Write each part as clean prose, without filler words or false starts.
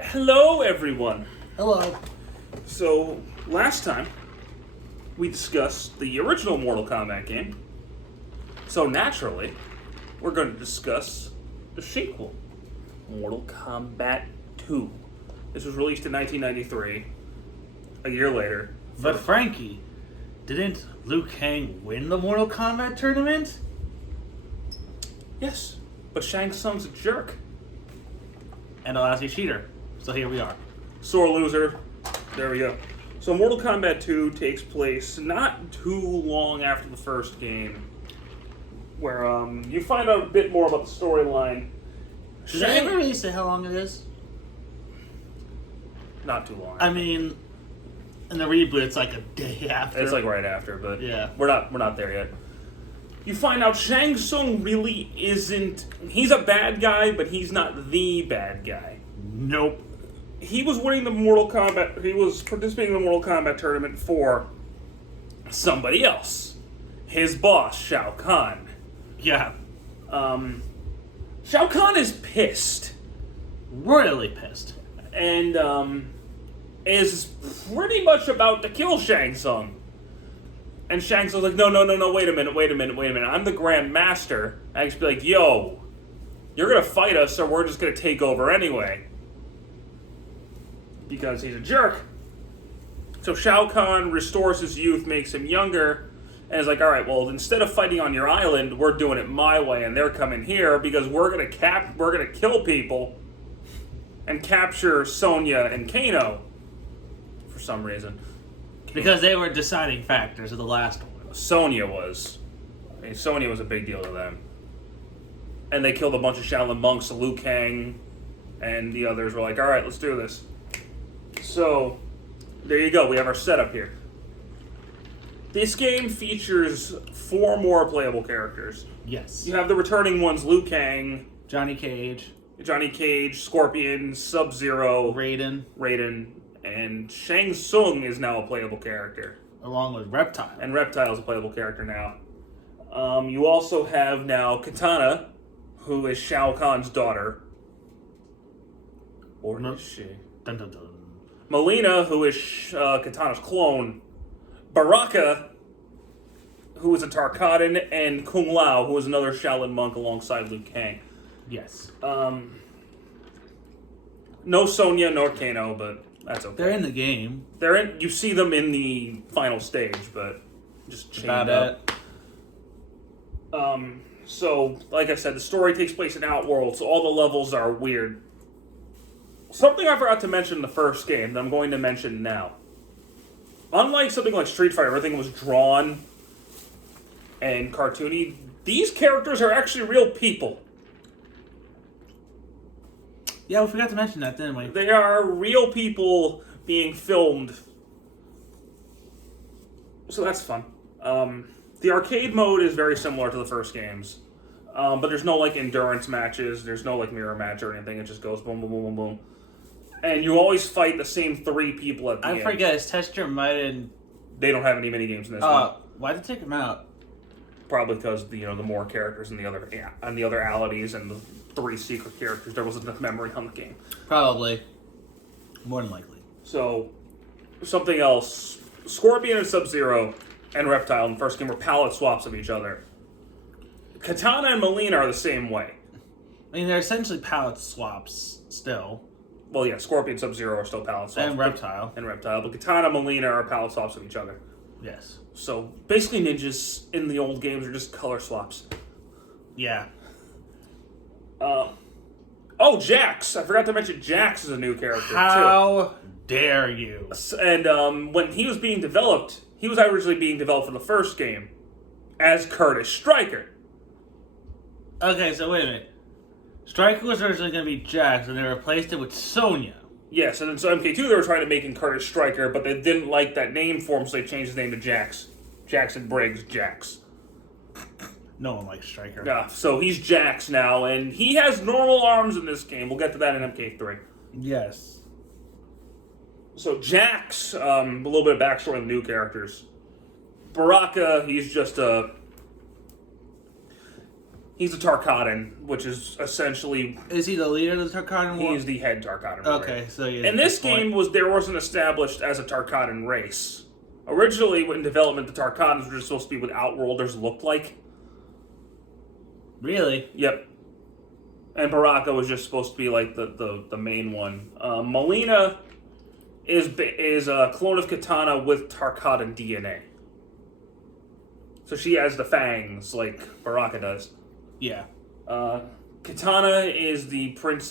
Hello, everyone. Hello. So, last time, we discussed the original Mortal Kombat game. So, naturally, we're going to discuss the sequel, Mortal Kombat 2. This was released in 1993, a year later. But Frankie, didn't Liu Kang win the Mortal Kombat tournament? Yes, but Shang Tsung's a jerk. And a lousy cheater. So here we are. Sore loser. There we go. So Mortal Kombat 2 takes place not too long after the first game, where you find out a bit more about the storyline. Did they ever really say how long it is? Not too long. I mean, in the reboot, it's like a day after. It's like right after, but yeah, we're not there yet. You find out Shang Tsung really isn't. He's a bad guy, but he's not the bad guy. Nope. He was winning the Mortal Kombat. He was participating in the Mortal Kombat tournament for somebody else. His boss, Shao Kahn. Yeah. Shao Kahn is pissed. Royally pissed. And is pretty much about to kill Shang Tsung. And Shang Tsung's like, no, wait a minute. I'm the Grand Master. I just be like, yo, you're going to fight us or we're just going to take over anyway. Because he's a jerk. So Shao Kahn restores his youth, makes him younger, and is like, all right, well, instead of fighting on your island, we're doing it my way, and they're coming here because we're gonna kill people and capture Sonya and Kano for some reason. Because they were deciding factors of the last one. Sonya was. I mean, Sonya was a big deal to them. And they killed a bunch of Shaolin monks, Liu Kang, and the others were like, all right, let's do this. So, there you go. We have our setup here. This game features 4 more playable characters. Yes. You have the returning ones, Liu Kang, Johnny Cage, Scorpion, Sub-Zero, Raiden, and Shang Tsung is now a playable character. along with Reptile. And Reptile is a playable character now. You also have now Katana, who is Shao Kahn's daughter. Or is she? Dun, dun, dun. Melina, who is Katana's clone. Baraka, who is a Tarkatan. And Kung Lao, who is another Shaolin monk alongside Liu Kang. Yes. No Sonya, nor Kano, but that's okay. They're in the game. You see them in the final stage, but just chained About up. So, like I said, the story takes place in Outworld, so all the levels are weird. Something I forgot to mention in the first game that I'm going to mention now. Unlike something like Street Fighter, everything was drawn and cartoony, these characters are actually real people. Yeah, we forgot to mention that, didn't we? They are real people being filmed. So that's fun. The arcade mode is very similar to the first games. But there's no, endurance matches. There's no, mirror match or anything. It just goes boom, boom, boom, boom, boom. And you always fight the same 3 people at the end. I forget, is Tester Might and... They don't have any minigames in this one. Why'd they take them out? Probably because, the more characters and the other allities and the 3 secret characters, there wasn't enough memory on the game. Probably. More than likely. So, something else. Scorpion and Sub-Zero and Reptile in the first game were palette swaps of each other. Katana and Melina are the same way. I mean, they're essentially palette swaps still. Well, yeah, Scorpion and Sub-Zero are still palette swaps. And Reptile. But Katana and Melina are palette swaps of each other. Yes. So, basically ninjas in the old games are just color swaps. Yeah. Jax! I forgot to mention Jax is a new character, How dare you? And when he was being developed, he was originally being developed for the first game as Curtis Stryker. Okay, so wait a minute. Stryker was originally going to be Jax, and they replaced it with Sonya. Yes, and then so MK2 they were trying to make him Curtis Stryker, but they didn't like that name for him, so they changed his name to Jax. Jackson Briggs, Jax. No one likes Stryker. Yeah, so he's Jax now, and he has normal arms in this game. We'll get to that in MK3. Yes. So Jax, a little bit of backstory on the new characters. Baraka, he's just a He's a Tarkatan, which is essentially... Is he the leader of the Tarkatan war? He's the head Tarkatan warrior. Okay, so yeah. And this game there wasn't established as a Tarkatan race. Originally, in development, the Tarkatans were just supposed to be what Outworlders looked like. Really? Yep. And Baraka was just supposed to be like the main one. Melina is a clone of Katana with Tarkatan DNA. So she has the fangs like Baraka does. Yeah. Katana is the princess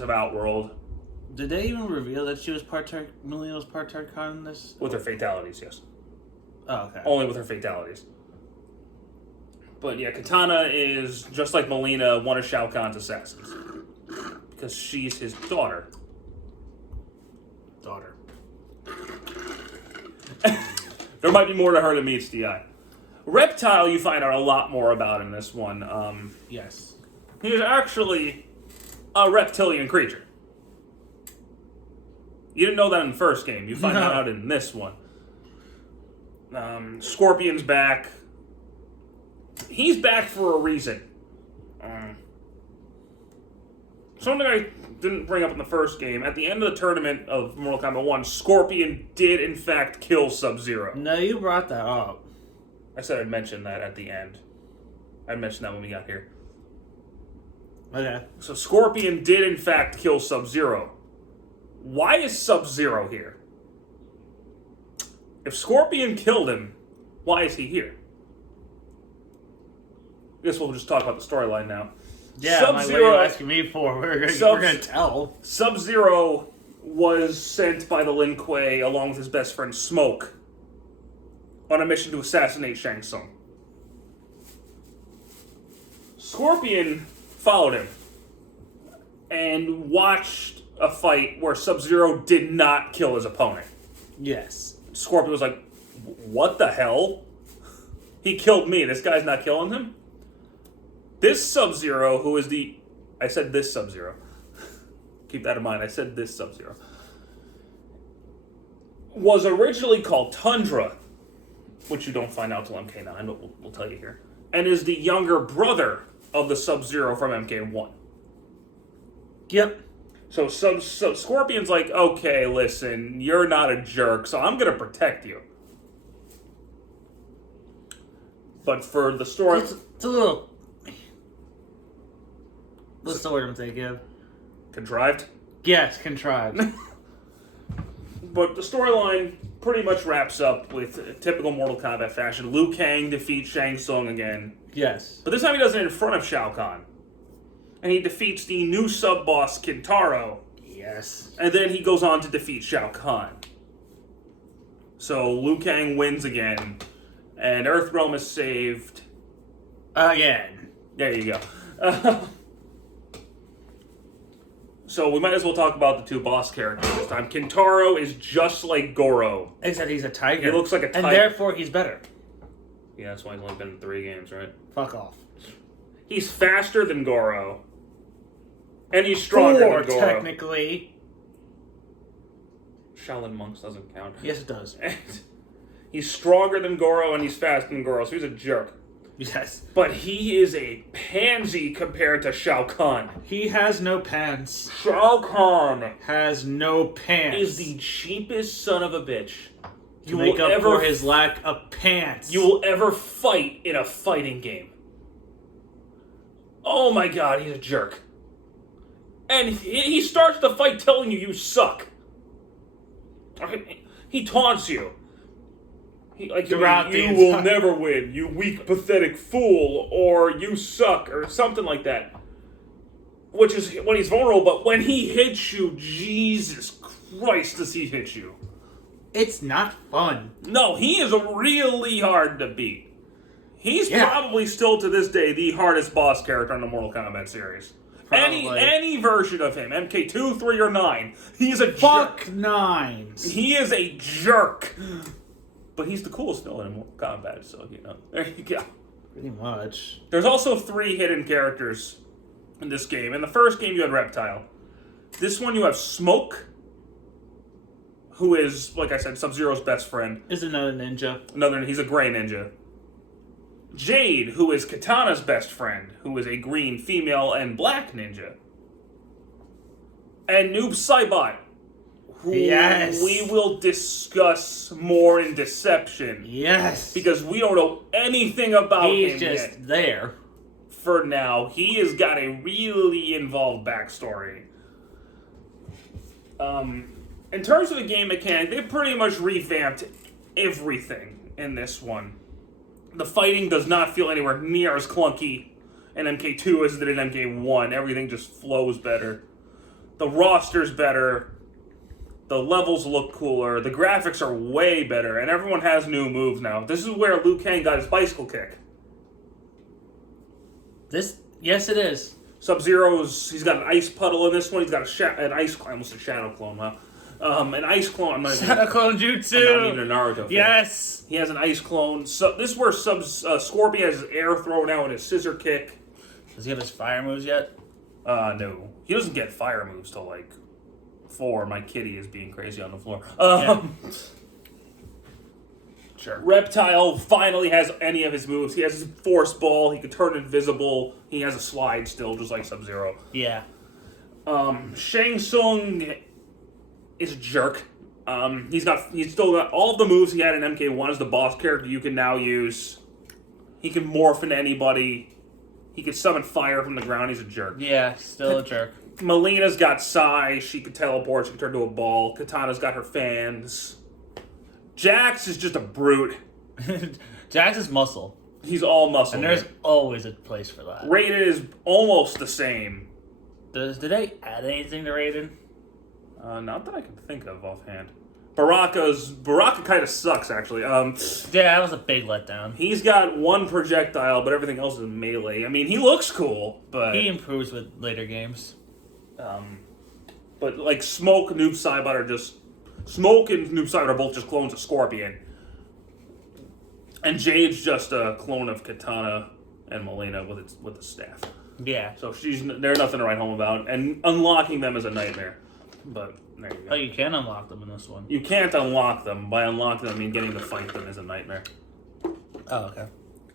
of Outworld. Did they even reveal that she was Melina was part Tarkatan in this? With her fatalities, yes. Oh, okay. Only with her fatalities. But yeah, Katana is, just like Melina, one of Shao Kahn's assassins. Because she's his daughter. There might be more to her than meets the eye. Reptile, you find out a lot more about in this one. Yes. He is actually a reptilian creature. You didn't know that in the first game. You find that out in this one. Scorpion's back. He's back for a reason. Something I didn't bring up in the first game. At the end of the tournament of Mortal Kombat 1, Scorpion did, in fact, kill Sub-Zero. No, you brought that up. I said I'd mention that at the end. I mentioned that when we got here. Okay. So Scorpion did, in fact, kill Sub-Zero. Why is Sub-Zero here? If Scorpion killed him, why is he here? I guess we'll just talk about the storyline now. Yeah, what are you asking me for? We're gonna tell. Sub-Zero was sent by the Lin Kuei along with his best friend Smoke on a mission to assassinate Shang Tsung. Scorpion followed him and watched a fight where Sub-Zero did not kill his opponent. Yes. Scorpion was like, what the hell? He killed me. This guy's not killing him? This Sub-Zero, who is the... I said this Sub-Zero. Keep that in mind. I said this Sub-Zero. Was originally called Tundra, which you don't find out till MK9, but we'll tell you here. And is the younger brother of the Sub-Zero from MK1. Yep. So Scorpion's like, okay, listen, you're not a jerk, so I'm going to protect you. But for the story... It's a little... What's the word I'm thinking of? Contrived? Yes, contrived. But the storyline pretty much wraps up with typical Mortal Kombat fashion. Liu Kang defeats Shang Tsung again. Yes. But this time he does it in front of Shao Kahn. And he defeats the new sub-boss, Kentaro. Yes. And then he goes on to defeat Shao Kahn. So Liu Kang wins again. And Earthrealm is saved. Again. There you go. So we might as well talk about the two boss characters this time. Kentaro is just like Goro. Except he's a tiger. He looks like a tiger. And therefore he's better. Yeah, that's why he's only been in 3 games, right? Fuck off. He's faster than Goro. And he's stronger than Goro. Technically. Shaolin Monks doesn't count. Yes, it does. He's stronger than Goro and he's faster than Goro, so he's a jerk. Yes. But he is a pansy compared to Shao Kahn. He has no pants. Shao Kahn has no pants. Is the cheapest son of a bitch to make up for his lack of pants. You will ever fight in a fighting game. Oh my god, he's a jerk. And he starts the fight telling you suck. He taunts you. You will never win, you weak, pathetic fool, or you suck, or something like that. Which is when he's vulnerable, but when he hits you, Jesus Christ, does he hit you. It's not fun. No, he is really hard to beat. He's probably still, to this day, the hardest boss character in the Mortal Kombat series. Any version of him, MK2, 3, or 9, he's a jerk. Fuck 9s. He is a jerk. But he's the coolest villain in Mortal Kombat, so, there you go. Pretty much. There's also 3 hidden characters in this game. In the first game, you had Reptile. This one, you have Smoke, who is, like I said, Sub-Zero's best friend. Is another ninja. He's a gray ninja. Jade, who is Katana's best friend, who is a green female and black ninja. And Noob Saibot, who we will discuss more in Deception. Yes. Because we don't know anything about him yet. He's just there. For now, he has got a really involved backstory. In terms of the game mechanic, they pretty much revamped everything in this one. The fighting does not feel anywhere near as clunky in MK2 as it did in MK1. Everything just flows better. The roster's better. The levels look cooler. The graphics are way better. And everyone has new moves now. This is where Liu Kang got his bicycle kick. Yes, it is. Sub-Zero's, he's got an ice puddle in this one. He's got an ice clone. I almost said shadow clone, wow. An ice clone. Shadow clone jutsu. I'm not even a Naruto fan. Yes. He has an ice clone. So this is where Scorpion has his air throw now and his scissor kick. Does he have his fire moves yet? No. He doesn't get fire moves till like 4. My kitty is being crazy on the floor. Sure. Reptile finally has any of his moves. He has his force ball. He can turn invisible. He has a slide still, just like Sub-Zero. Yeah. Shang Tsung is a jerk. He's still got all of the moves he had in MK1 as the boss character you can now use. He can morph into anybody. He can summon fire from the ground. He's a jerk. Yeah, still a jerk. Melina's got Sai. She can teleport. She can turn to a ball. Katana's got her fans. Jax is just a brute. Jax is muscle. He's all muscle. And there's always a place for that. Raiden is almost the same. Did they add anything to Raiden? Not that I can think of offhand. Baraka kind of sucks, actually. Yeah, that was a big letdown. He's got one projectile, but everything else is melee. I mean, he looks cool, but he improves with later games. But like Smoke and Noob Saibot are just Smoke and Noob Saibot are both just clones of Scorpion, and Jade's just a clone of Katana and Melina with the staff. Yeah. So they're nothing to write home about, and unlocking them is a nightmare. But there you go. Oh, you can unlock them in this one. You can't unlock them. By unlock them, I mean getting to fight them is a nightmare. Oh, okay.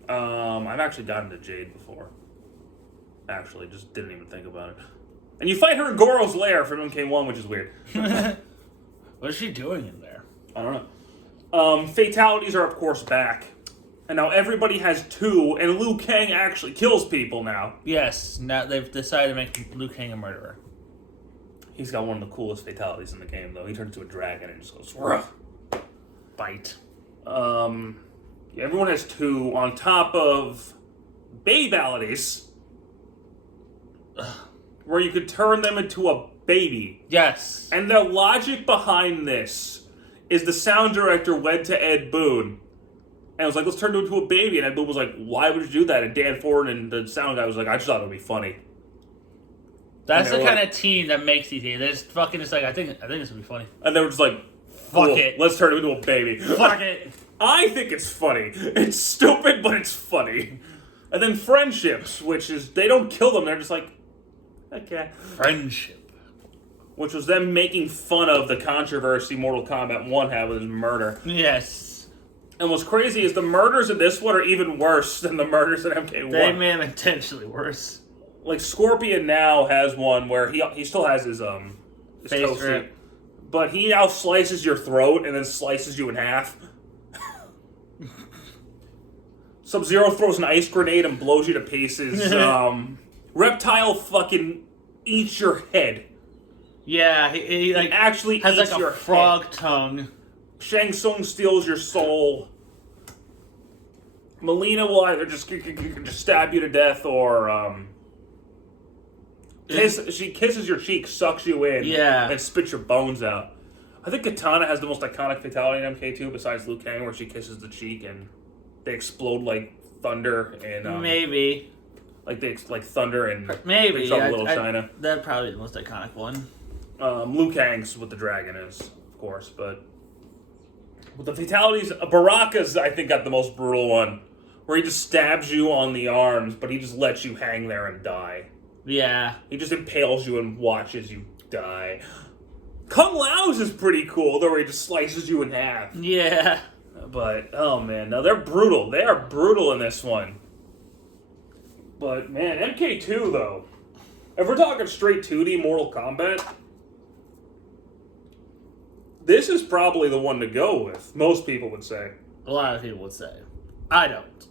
I've actually gotten to Jade before. Actually, just didn't even think about it. And you fight her in Goro's lair from MK1, which is weird. What is she doing in there? I don't know. Fatalities are, of course, back. And now everybody has 2, and Liu Kang actually kills people now. Yes, now they've decided to make Liu Kang a murderer. He's got one of the coolest fatalities in the game, though. He turns into a dragon and just goes, ruh. Bite. Yeah, everyone has 2 on top of Babalities, where you could turn them into a baby. Yes. And the logic behind this is the sound director went to Ed Boon and was like, let's turn it into a baby. And Ed Boon was like, why would you do that? And Dan Ford and the sound guy was like, I just thought it would be funny. That's the kind of team that makes these games. They're just fucking just like, I think this would be funny. And they were just like, fuck cool, it. let's turn it into a baby. Fuck it. I think it's funny. It's stupid, but it's funny. And then Friendships, which is, they don't kill them. They're just like, okay. Friendship. Which was them making fun of the controversy Mortal Kombat 1 had with his murder. Yes. And what's crazy is the murders in this one are even worse than the murders in MK1. They made them intentionally worse. Like, Scorpion now has one where he still has his face toe suit, but he now slices your throat and then slices you in half. Sub-Zero throws an ice grenade and blows you to pieces. Reptile fucking eats your head. Yeah, he like actually has eats like your a frog head. tongue. Shang Tsung steals your soul. Melina will either just stab you to death or she kisses your cheek, sucks you in, and spits your bones out. I think Katana has the most iconic fatality in MK2 besides Liu Kang, where she kisses the cheek and they explode like thunder and maybe like thunder and maybe Little China. That'd probably be the most iconic one. Liu Kang's what the dragon is, of course, but with the fatalities, Baraka's I think got the most brutal one, where he just stabs you on the arms, but he just lets you hang there and die. Yeah. He just impales you and watches you die. Kung Lao's is pretty cool, though, where he just slices you in half. Yeah. But, oh man, no, they're brutal. They are brutal in this one. But, man, MK2, though. If we're talking straight 2D Mortal Kombat, this is probably the one to go with, most people would say. A lot of people would say. I don't.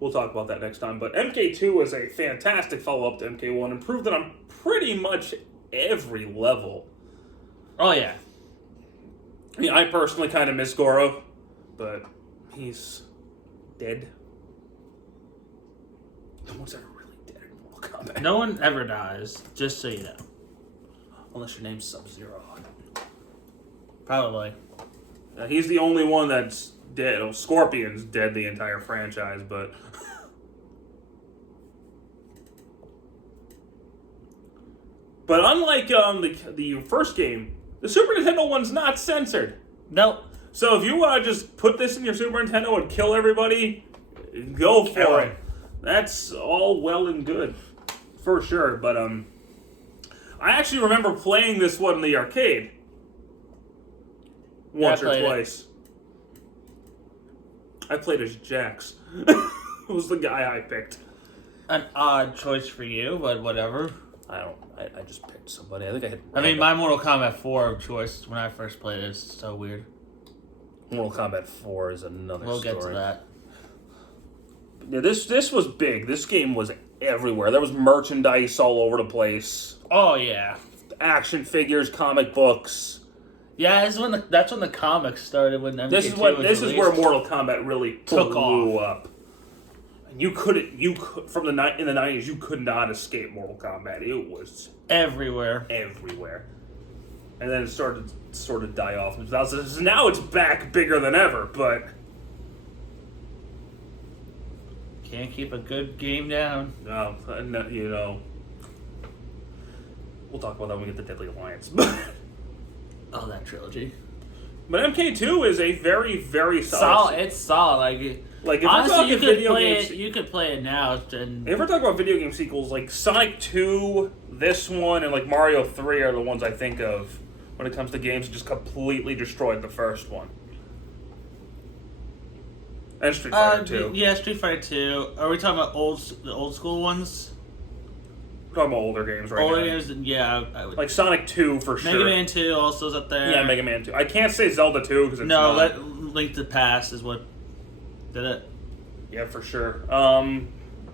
We'll talk about that next time. But MK2 is a fantastic follow-up to MK1, improved it on pretty much every level. Oh, yeah. I mean, I personally kind of miss Goro, but he's dead. No one's ever really dead in Mortal Kombat. No one ever dies, just so you know. Unless your name's Sub-Zero. Probably. He's the only one that's dead. Well, Scorpion's dead the entire franchise, but... But unlike the first game, the Super Nintendo one's not censored. Nope. So if you want to just put this in your Super Nintendo and kill everybody, go for it. That's all well and good, for sure. But I actually remember playing this one in the arcade once or twice. I played as Jax. It was the guy I picked. An odd choice for you, but whatever. I just picked somebody. I think I had... I mean, my Mortal Kombat 4 choice when I first played it is so weird. Mortal Kombat 4 is another story. We'll get to that. Yeah, this was big. This game was everywhere. There was merchandise all over the place. Oh, yeah. Action figures, comic books. Yeah, that's when the comics started. When MK2 this is where Mortal Kombat really took off. Up. You couldn't. In the 90s, you could not escape Mortal Kombat. It was everywhere. And then it started to sort of die off in 2000. Now it's back bigger than ever, but can't keep a good game down. No, you know. We'll talk about that when we get to Deadly Alliance. Oh, that trilogy. But MK2 is a very, very solid. It's solid. Like if honestly, you could play it. You could play it now. And if we're talking about video game sequels, like Sonic 2, this one, and like Mario 3 are the ones I think of when it comes to games that just completely destroyed the first one. And Street Fighter 2. Yeah, Street Fighter 2. Are we talking about the old school ones? We're talking about older games right now. Older games, yeah. I would. Like Sonic 2 for sure. Mega Man 2 also is up there. Yeah, Mega Man 2. I can't say Zelda 2 because it's not. Link to the Past is what did it. Yeah, for sure.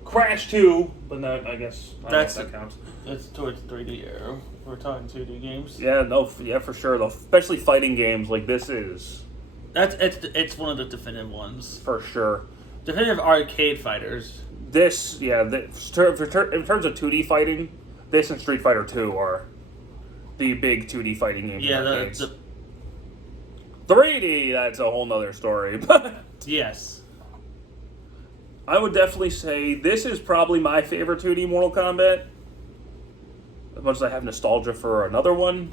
Crash 2, but no, I guess that counts. It's towards 3D era. We're talking 2D games. Yeah, for sure. Though, especially fighting games like this is. It's one of the definitive ones for sure. Definitive arcade fighters. This, yeah, in terms of 2D fighting, this and Street Fighter 2 are the big 2D fighting games. Yeah, in arcades. 3D, that's a whole nother story. But yes. I would definitely say this is probably my favorite 2D Mortal Kombat. As much as I have nostalgia for another one,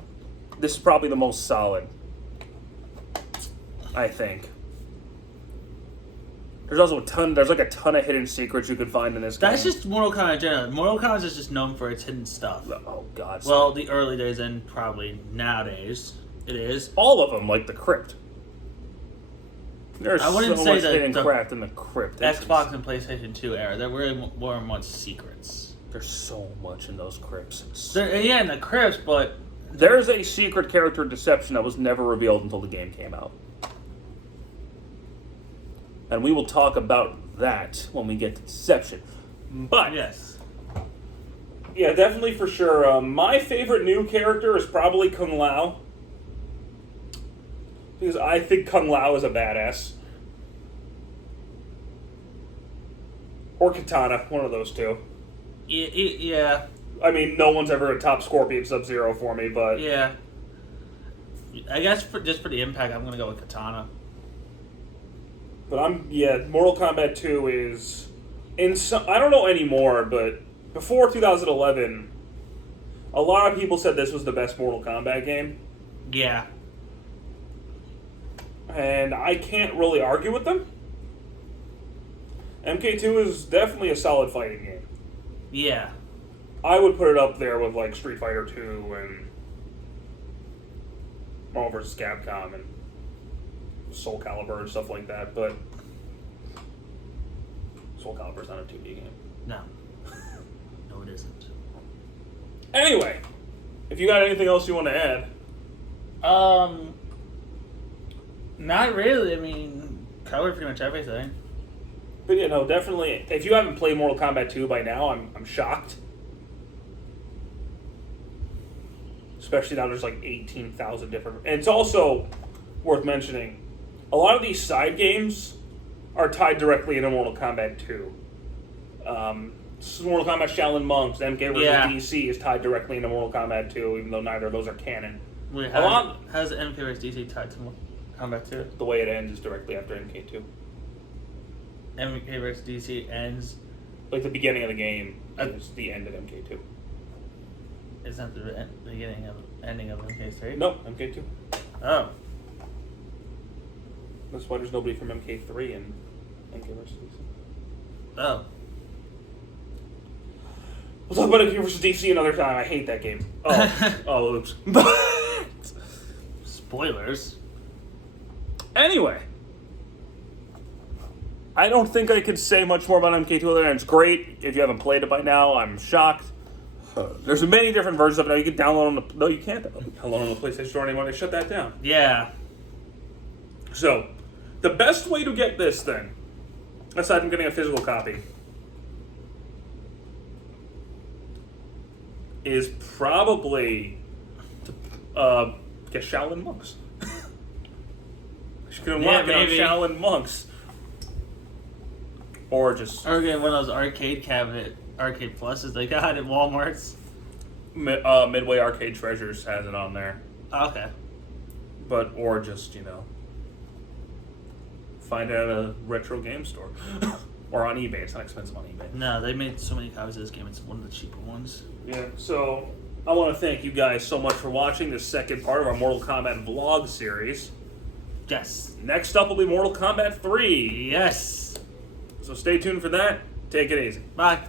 this is probably the most solid, I think. There's also there's like a ton of hidden secrets you could find in this game. That's just Mortal Kombat in general. Mortal Kombat is just known for its hidden stuff. Oh, God. Well, the early days and probably nowadays it is. All of them, like the crypt. There's I wouldn't so say much that hidden crap in the crypt. Xbox and PlayStation 2 era, there really weren't much secrets. There's so much in those crypts. Yeah, in the crypts, but... There's a secret character deception that was never revealed until the game came out. And we will talk about that when we get to Deception. But, yes. Yeah, definitely for sure. My favorite new character is probably Kung Lao. Because I think Kung Lao is a badass. Or Katana, one of those two. Yeah. I mean, no one's ever a top Scorpion Sub-Zero for me, but... Yeah. I guess just for the impact, I'm going to go with Katana. But Mortal Kombat 2 is... I don't know anymore, but before 2011, a lot of people said this was the best Mortal Kombat game. Yeah. And I can't really argue with them. MK2 is definitely a solid fighting game. Yeah. I would put it up there with like Street Fighter 2 and Marvel vs. Capcom and Soul Calibur and stuff like that, but Soul Calibur's not a 2D game. No. No, it isn't. Anyway, if you got anything else you want to add. Not really. I mean, covered pretty much everything. But you know, definitely, if you haven't played Mortal Kombat 2 by now, I'm shocked. Especially now there's like 18,000 different... And it's also worth mentioning, a lot of these side games are tied directly into Mortal Kombat 2. Mortal Kombat Shaolin Monks, MK vs. DC is tied directly into Mortal Kombat 2, even though neither of those are canon. Wait, how's MK vs. DC tied to Mortal Kombat 2? The way it ends is directly after MK2. MK vs. DC ends... Like the beginning of the game is the end of MK2. It's not the ending of MK3? No, MK2. Oh. That's why there's nobody from MK3 in MK vs. DC. Oh. We'll talk about MK vs. DC another time. I hate that game. Oh, oops. Spoilers. Anyway. I don't think I could say much more about MK2 other than it's great. If you haven't played it by now, I'm shocked. There's many different versions of it now. You can download on the... No, you can't download on the PlayStation Store anymore. They shut that down. Yeah. So, the best way to get this thing, aside from getting a physical copy, is probably to get Shaolin Monks. You can unlock it on Shaolin Monks. Or just... Or get one of those arcade pluses they got at Walmart's. Midway Arcade Treasures has it on there. Okay. But, or just, you know, find it at a retro game store. Or on eBay. It's not expensive on eBay. No, they made so many copies of this game. It's one of the cheaper ones. Yeah, so I want to thank you guys so much for watching this second part of our Mortal Kombat vlog series. Yes. Next up will be Mortal Kombat 3. Yes. So stay tuned for that. Take it easy. Bye.